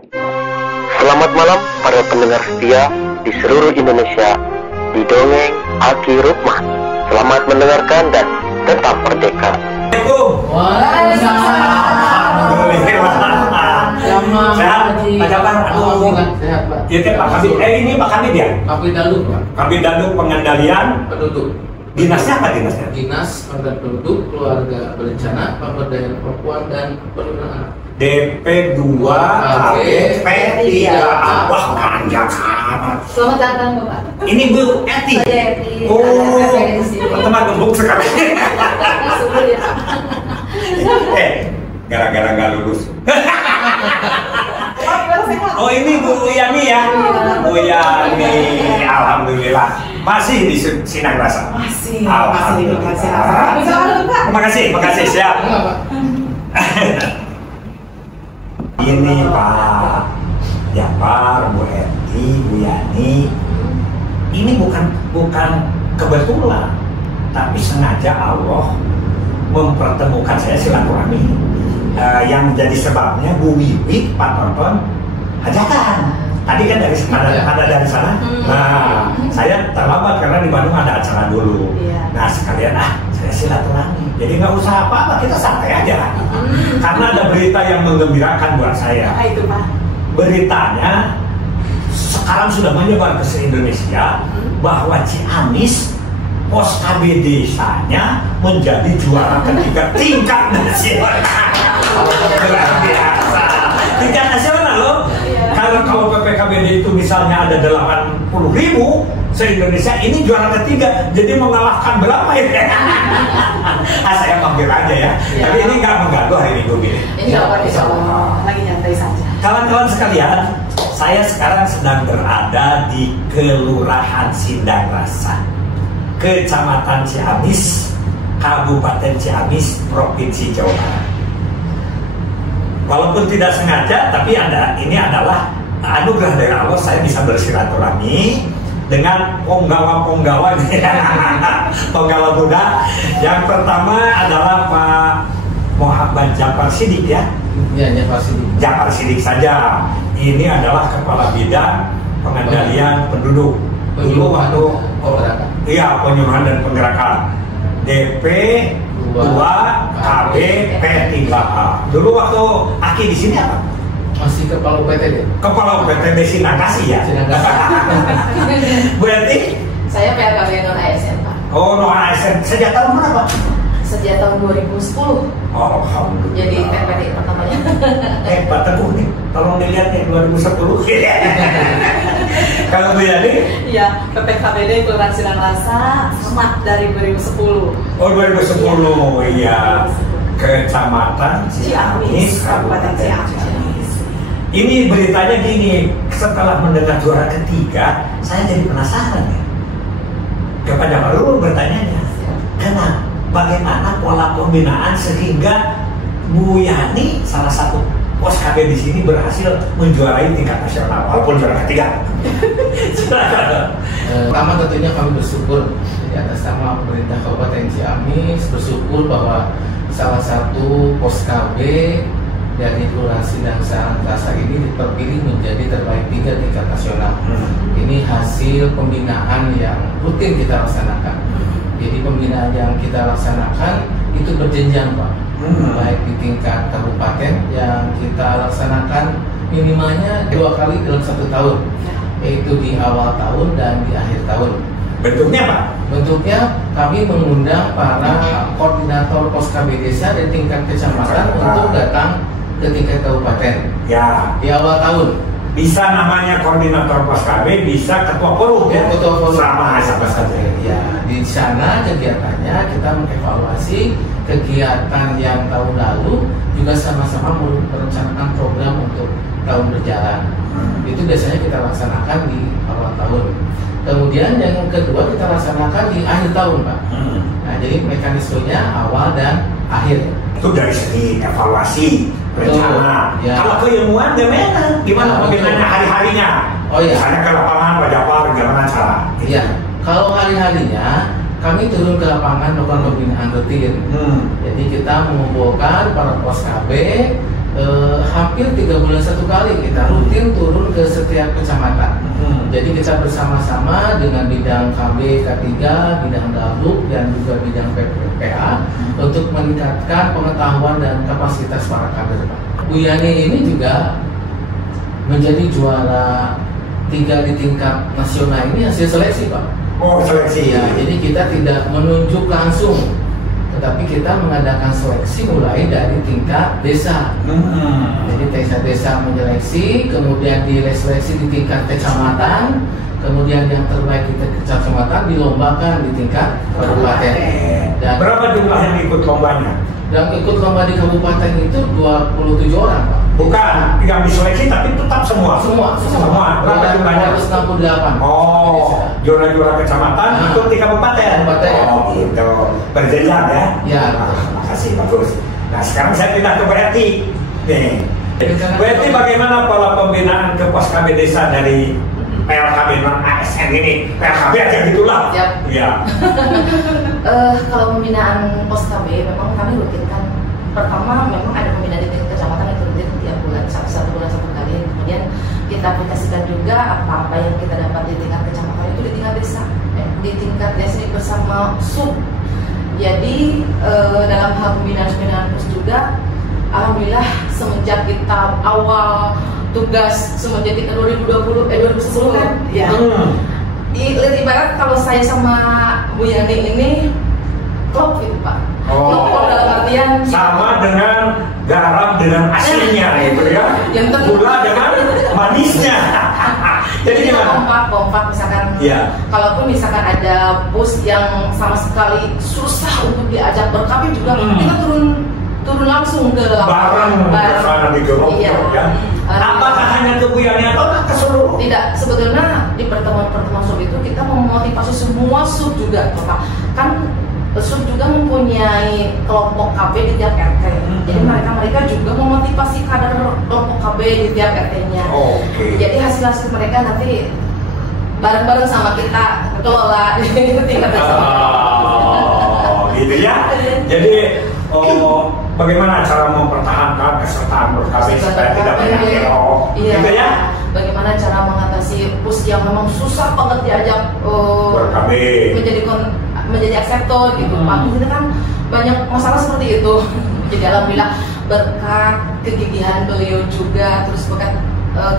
Selamat malam para pendengar setia di seluruh Indonesia di Dongeng Aki Rukman. Selamat mendengarkan dan tetap merdeka. Ini Pak Kabid ya? Kabid Daluk, Pak. Kabid Daluk Pengendalian Penduduk. Dinasnya apa dinasnya? Dinas Penduduk, Keluarga Berencana, Pemberdayaan Perempuan dan Perlindungan Anak. DP2 KP3A. Wah, panjang amat. Selamat datang Bapak. Ini Bu Eti. Saya Eti. Oh, teman gembuk sekali. Syukur ya. Gara-gara nggak lulus. Gimana sehat? Oh, ini Bu Yani ya? Bu Yani, alhamdulillah. Masih di Sinang Rasa? Masih di Alhamdulillah. Terima kasih. Terima kasih, siap. Enggak, Pak. Ini Pak Japar, Bu Eti, Bu Yani, ini bukan kebetulan, tapi sengaja Allah mempertemukan saya silaturahmi. Yang menjadi sebabnya Bu Wiwi, Pak Tonton, hajatan. Tadi kan ada dari sana. Nah, saya terlambat karena di Bandung ada acara dulu. Nah, sekalian saya silaturahmi. Jadi nggak usah apa-apa, kita santai aja. Karena ada berita yang menggembirakan buat saya. Apa itu Pak? Beritanya sekarang sudah menyebar ke se-Indonesia bahwa Ciamis pos KB desanya menjadi juara ketiga tingkat nasional. Luar biasa. Tingkat nasional loh. Kalau PPKBD itu misalnya ada 80.000 se-Indonesia, ini juara ketiga, jadi mengalahkan berapa ya? Saya mampir aja ya. Tapi ini nggak mengganggu hari Minggu gini. Insya Allah. Lagi nyantai saja. Kawan-kawan sekalian, saya sekarang sedang berada di Kelurahan Sindang Rasa, Kecamatan Ciamis, Kabupaten Ciamis, Provinsi Jawa Barat. Walaupun tidak sengaja, tapi ini adalah anugerah dari Allah, saya bisa bersilaturahmi dengan penggawa-penggawa penggawa muda. Yang pertama adalah Pak Muhammad Japar Sidik ya. Ya, Japar Sidik. Japar Sidik saja. Ini adalah Kepala Bidang Pengendalian Penduduk. Dulu waktu penyuluhan dan penggerakan DP 2 KB P3A. Dulu waktu Aki di sini apa? Masih Kepala UPTD. Kepala UPTD Sinangkasi ya. Berarti Saya PLKB non ASN Pak. non ASN sejak tahun berapa? Sejak tahun 2010. Oh, alhamdulillah. Jadi PPD pertamanya. Pak Teguh nih, tolong dilihat nih 2010. Kalau Bu Yani? Iya, PPKBD Kelurahan Sindang Rasa Semat dari 2010. Oh, 2010, iya. Kecamatan Ciamis, Kabupaten Ciamis. Ini beritanya gini, setelah mendengar juara ketiga, saya jadi penasaran ya. Kepada Pak Lulu bertanya, bagaimana pola pembinaan sehingga Bu Yani salah satu pos KB di sini berhasil menjuarai tingkat nasional walaupun juara ketiga. Pertama tentunya kami bersyukur di atas nama pemerintah Kabupaten Ciamis, bersyukur bahwa salah satu pos KB dari Kelurahan Sindang Rasa ini terpilih menjadi terbaik 3 tingkat nasional. Ini hasil pembinaan yang rutin kita laksanakan. Jadi pembinaan yang kita laksanakan itu berjenjang Pak. Baik di tingkat kabupaten yang kita laksanakan minimalnya 2 kali dalam 1 tahun, yaitu di awal tahun dan di akhir tahun. Bentuknya Pak? Bentuknya kami mengundang para koordinator pos KB desa dari tingkat kecamatan untuk datang ke tingkat kabupaten. Ya. Di awal tahun. Bisa namanya koordinator pos KB, bisa ketua forum ya. Ketua forum sama saja. Ya, di sana kegiatannya kita mengevaluasi kegiatan yang tahun lalu, juga sama-sama merencanakan program untuk tahun berjalan. Itu biasanya kita laksanakan di awal tahun. Kemudian yang kedua kita laksanakan di akhir tahun Pak. Nah, jadi mekanismenya awal dan akhir. Itu dari segi evaluasi rencana. Ya. Kalau keilmuan gimana bagaimana hari-harinya? Oh iya. Misalnya ke lapangan Pak Japar, gimana cara? Iya. Kalau hari-harinya kami turun ke lapangan melakukan pembinaan rutin. Jadi kita mengumpulkan para pos KB hampir 3 bulan 1 kali kita rutin turun ke setiap kecamatan. Jadi kita bersama-sama dengan bidang KB K3, bidang Daluk dan juga bidang PPPA untuk meningkatkan pengetahuan dan kapasitas para kader, Pak. Bu Yani ini juga menjadi juara 3 di tingkat nasional ini hasil seleksi, Pak. Oh, seleksi. Ya, jadi kita tidak menunjuk langsung, tetapi kita mengadakan seleksi mulai dari tingkat desa. Jadi desa-desa menyeleksi, kemudian diseleksi di tingkat kecamatan, kemudian yang terbaik di kecamatan dilombakan di tingkat kabupaten. Dan berapa jumlah yang ikut lombanya? yang ikut lomba di kabupaten itu 27 orang, Pak. Bukan yang diseleksi, tapi tetap semua. Semua. Berapa jumlahnya? 268. Oh, juara-juara kecamatan ikut di kabupaten. Oh, gitu. Berjenjang ya? Ya. Makasih, bagus. Nah, sekarang saya pindah ke Bu Eti. Nih. Bu Eti, bagaimana pola pembinaan ke pos KB desa dari PLKB non ASN ini? PLKB aja gitulah. Iya. Kalau pembinaan pos KB memang kami rutinkan. Pertama memang ada pembinaan di tingkat kecamatan itu rutin tiap bulan, 1 bulan 1 kali. Kemudian kita aplikasikan juga apa-apa yang kita dapat di tingkat kecamatan itu di tingkat desa, di tingkat desa bersama sub. Jadi dalam hal pembinaan pos juga, alhamdulillah semenjak kita awal tugas semenjak kita 2010 kan, ya. Ibarat kalau saya sama Bu Yani ini klop gitu, Pak. Klop dalam artian sama dengan garam dengan asinnya gitu ya. Gula dengan manisnya. Jadi gimana? Kompak misalkan. Iya. Kalaupun misalkan ada bus yang sama sekali susah untuk diajak berkabin juga, kita turun langsung ke bareng sana di Gerok. Iya. Ya. Apakah hanya ke Bu Yani atau ke seluruh? Tidak, sebetulnya di pertemuan sub itu kita memotivasi semua sub juga, Pak. Kan sub juga mempunyai kelompok KB di tiap RT. Jadi mereka juga memotivasi kader kelompok KB di tiap RT-nya. Jadi hasil mereka nanti bareng-bareng sama kita kelola di tingkat desa. Gitu ya. Jadi bagaimana cara mempertahankan kesertaan ber-KB supaya tidak banyak error? Iya. Gitu ya. Bagaimana cara mengatasi pus yang memang susah banget diajak ber-KB menjadi akseptor gitu, Pak. Kita kan banyak masalah seperti itu. Jadi alhamdulillah berkat kegigihan beliau juga, terus berkat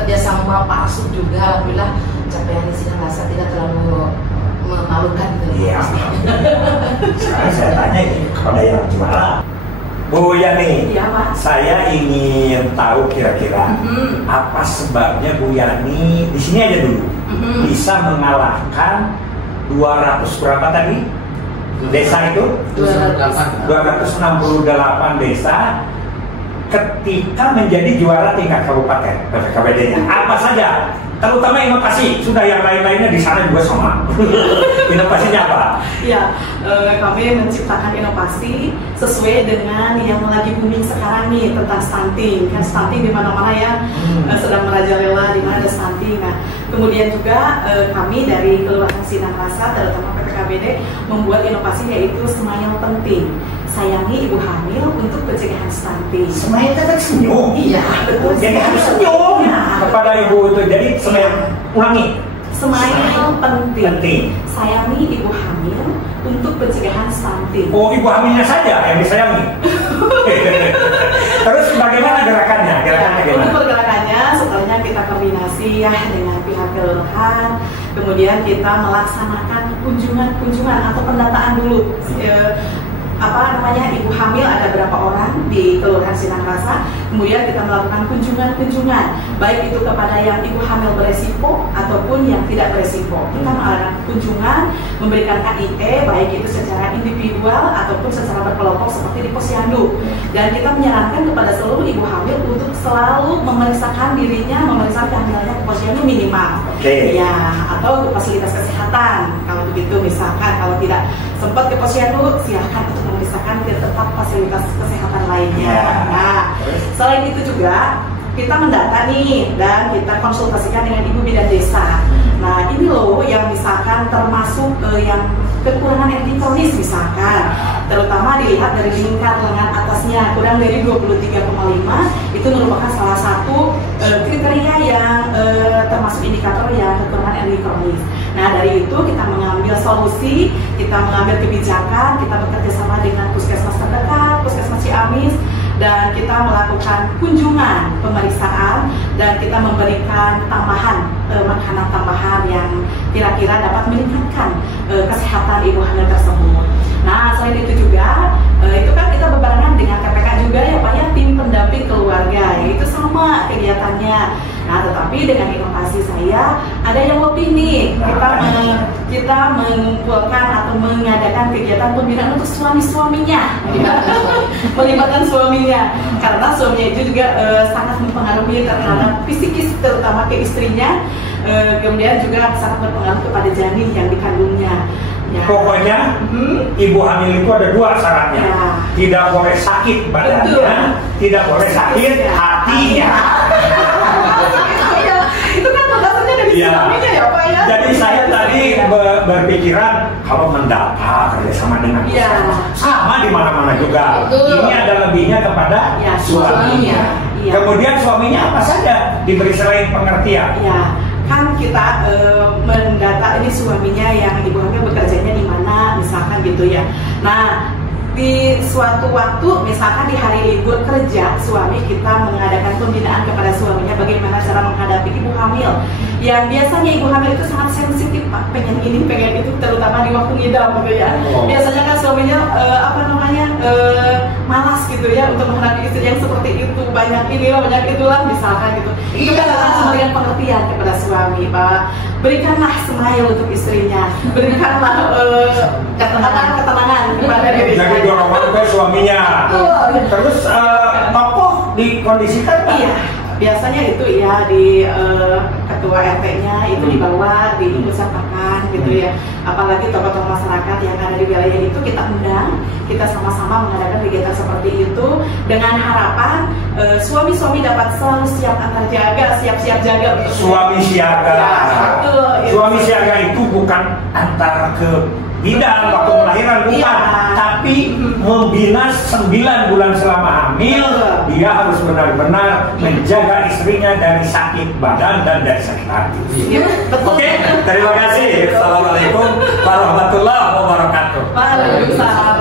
kerjasama Pak Asub juga, alhamdulillah capaian sidang rasa tidak terlalu memalukan gitu. Iya. Sekarang saya tanya kepada yang juara, Bu Yani, iya, Pak. Saya ingin tahu kira-kira apa sebabnya Bu Yani di sini aja dulu bisa mengalahkan 200 berapa tadi desa itu? 268 desa ketika menjadi juara tingkat kabupaten PPKBD-nya. Apa saja? Terutama inovasi, sudah yang lain-lainnya di sana juga sama. Inovasinya apa? Ya, kami menciptakan inovasi sesuai dengan yang lagi booming sekarang nih tentang stunting. Kan stunting di mana-mana ya, sedang merajalela di mana ada stunting. Nah, kemudian juga kami dari Kelurahan Sindang Rasa, terutama PPKBD, membuat inovasi yaitu Smile Penting. Sayangi ibu hamil untuk pencegahan stunting. Smile tetap senyum. Iya, betul. Jadi harus senyum kepada ibu itu. Jadi ulangi. Smile penting. Sayangi ibu hamil untuk pencegahan stunting. Oh, ibu hamilnya saja yang disayangi. Terus bagaimana gerakannya? Untuk pergerakannya, setelahnya kita koordinasi ya dengan pihak kelurahan. Kemudian kita melaksanakan kunjungan atau pendataan dulu. Ibu hamil ada berapa orang di Kelurahan Sindang Rasa, kemudian kita melakukan kunjungan baik itu kepada yang ibu hamil beresiko ataupun yang tidak beresiko. Kita melakukan kunjungan, memberikan KIE baik itu secara individual ataupun secara berkelompok seperti di posyandu, dan kita menyarankan kepada seluruh ibu hamil untuk selalu memeriksakan dirinya, memeriksakan kehamilannya ke posyandu minimal, ya, atau ke fasilitas kesehatan. Kalau begitu misalkan kalau tidak sempat ke posyandu, silahkan untuk memeriksakan ke tempat fasilitas kesehatan lainnya. Nah, selain itu juga kita mendata nih dan kita konsultasikan dengan ibu bidan desa. Nah, ini loh yang misalkan termasuk yang kekurangan energi kronis misalkan, terutama dilihat dari lingkar lengan atasnya kurang dari 23,5, itu merupakan salah satu kriteria yang termasuk indikator yang kekurangan energi kronis. Nah, dari itu kita mengambil solusi, kita mengambil kebijakan, kita bekerja sama dengan puskesmas terdekat, puskesmas Ciamis, dan kita melakukan kunjungan pemeriksaan dan kita memberikan tambahan makanan tambahan yang kira-kira dapat meningkatkan kesehatan ibu hamil tersebut. Nah, selain itu juga itu kan kita berbarengan dengan KPK juga ya Pak ya, tim pendamping keluarga, yaitu sama kegiatannya. Nah, tetapi dengan inovasi saya ada yang lebih nih, kita mengumpulkan atau mengadakan kegiatan pembinaan untuk suami-suaminya, melibatkan suaminya, karena suaminya itu juga sangat mempengaruhi terhadap psikis, terutama ke istrinya, kemudian juga sangat berpengaruh kepada janin yang dikandungnya. Ya. Pokoknya ibu hamil itu ada dua syaratnya, ya. Tidak boleh sakit badannya, betul. Tidak boleh sakit hatinya. Itu kan pembahasannya dari suaminya ya Pak ya. Jadi saya tadi berpikiran kalau mendata kerjasama dengan sama di mana-mana juga. Betul. Ini ada lebihnya kepada suaminya. Ya. Kemudian suaminya apa saja diberi selain pengertian. Ya. Kan kita mendata ini suaminya yang ibu hamil bekerjanya di mana misalkan gitu ya. Nah, di suatu waktu misalkan di hari libur kerja suami, kita mengadakan pembinaan kepada suaminya bagaimana cara menghadapi ibu hamil yang biasanya ibu hamil itu sangat sensitif Pak, pengen ini pengen itu, terutama di waktu ngidam gitu ya. Biasanya kan suaminya malas gitu ya untuk menghadapi istri yang seperti itu, banyak inilah banyak itulah misalkan gitu. Itu kan akan memberikan pengertian kepada suami Pak, berikanlah smile untuk istrinya, berikanlah ketenangan kepada diri. Jadi dorongan ke suaminya. Terus tokoh dikondisikan Pak? Iya, biasanya itu ya di ketua RT-nya itu dibawa, diusahakan gitu ya. Apalagi tokoh-tokoh masyarakat yang ada di wilayah itu kita undang, kita sama-sama mengadakan kegiatan seperti itu dengan harapan suami-suami dapat selalu siap antar jaga, siap-siap jaga. Suami siaga. Ya, betul, gitu. Suami siaga itu bukan antar ke bidan waktu melahirkan, bukan, tapi membina 9 bulan selama hamil. Dia harus benar-benar menjaga istrinya dari sakit badan dan dari sakit hati. Oke, terima kasih. Assalamualaikum warahmatullahi wabarakatuh. Waalaikumsalam.